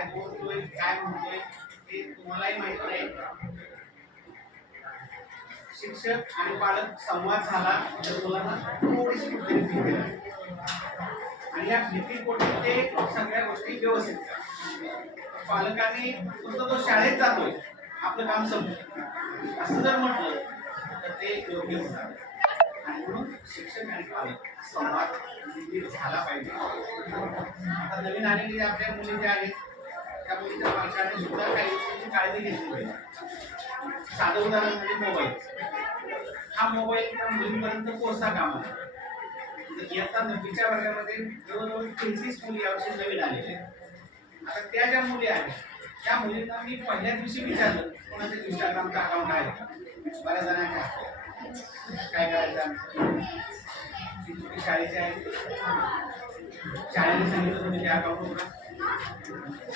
काय बोलतोय काय म्हणतोय ते तुम्हालाही माहित नाही. शिक्षक आणि पालक संवाद झाला तर मुलांना थोडीशी कुठेतरी भीती लागते आणि या भीतीपोटी ते सगळ्या गोष्टी व्यवस्थित करतात. पालकांनी फक्त तो शाळेत जातोय आपलं काम संपलं असं जर म्हटलं तर ते योग्य होणार आणि म्हणून शिक्षक आणि पालक संवाद नीट झाला पाहिजे. आता नवीन आलेली आपल्या मुली ज्या आहेत त्या मुलीच्या पालकांनी सुद्धा काही गोष्टींची काळजी घेतली पाहिजे. साधं उदाहरण म्हणजे मोबाईल. हा मोबाईल त्या मुलींपर्यंत पोहोचता कामा नये. इयत्ता 9वीच्या वर्गामध्ये जवळजवळ 33 मुली यावर्षी नवीन आलेल्या आहेत. आता त्या ज्या मुली आहेत त्या मुलींना मी पहिल्या दिवशी विचारलं कोणाचं इंस्टाग्रामचं अकाउंट आहे का. बऱ्याच जणांच्या काय करायचं तुम्ही शाळेचे आहे शाळेने सांगितलं तुम्ही त्या अकाउंट उघडा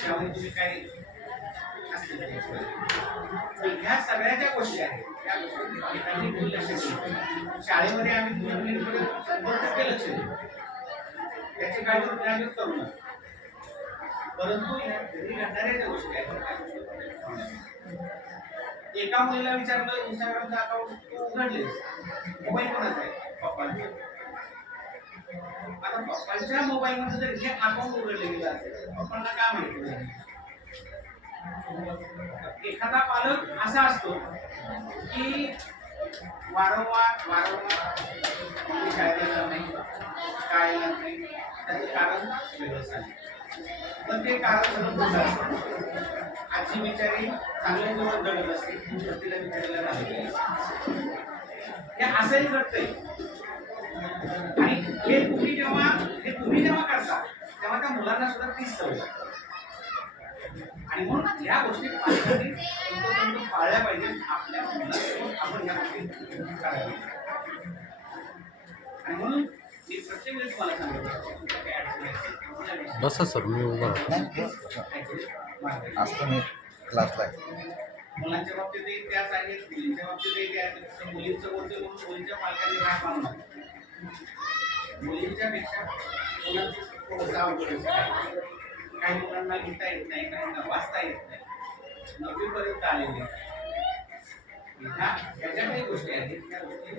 त्यामध्ये तुम्ही काय ह्या सगळ्या ज्या गोष्टी आहेत त्या गोष्टी पालकांनी लक्ष दिलं. शाळेमध्ये आम्ही मुलांकडे 100% लक्ष देतो त्याची काळजी तुम्ही करू नका. परंतु या घरी घडणाऱ्या ज्या गोष्टी आहेत एका मुलीला विचारलं इंस्टाग्रामचं अकाउंट तू उघडलेस मोबाईल कोणाचा आहे पप्पांचा. आता पप्पांच्या मोबाईल मध्ये जर हे अकाउंट उघडले गेलं असेल पप्पांना काय माहिती नाही. एखादा पालक असा असतो की वारंवार शाळेत येणार नाही काय येणार नाही त्याचं कारण वेगळं सांग पण ते कारण आजी बिचारी चांगल्या जीवन जगत असते तिला बिचारीला राहिलेली हे असंही घडतंय. आणि हे तुम्ही जेव्हा करता तेव्हा त्या मुलांना सुद्धा तीच सवय लागते. आणि म्हणून या गोष्टी पालकांनी पाळल्या पाहिजे. आपल्या मुलांसोबत आपण या गोष्टी कराव्या आणि म्हणून मी प्रत्येक वेळी तुम्हाला सांगतो बस सर मी उभा असतं मी क्लासला आहे. मुलांच्या बाबतीतही त्याच आहेत मुलींच्या बाबतीतही त्या आहेत. मुलींचं बोलते म्हणून मुलींच्या पालकांनी राग मानू नका. मुलींच्या पेक्षा मुलांचं थोडंसं अवघड आहे. काही मुलांना लिहिता येत नाही काही वाचता येत नाही 9वी पर्यंत आलेले ह्या काही गोष्टी आहेत त्या गोष्टी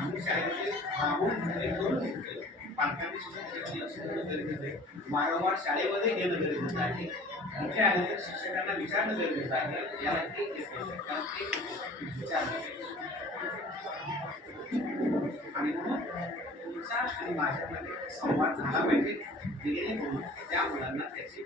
आम्ही शाळेमध्ये करून घेतोय. पालकांनी सुद्धा लक्ष देणं गरजेचं आहे. वारंवार शाळेमध्ये घेणं गरजेचं आहे. इथे आलेल्या शिक्षकांना विचारणं गरजेचं आहे. याला विचारणं आणि म्हणून तुमचा आणि माझ्यामध्ये संवाद झाला पाहिजे जेणेकरून त्या मुलांना त्याची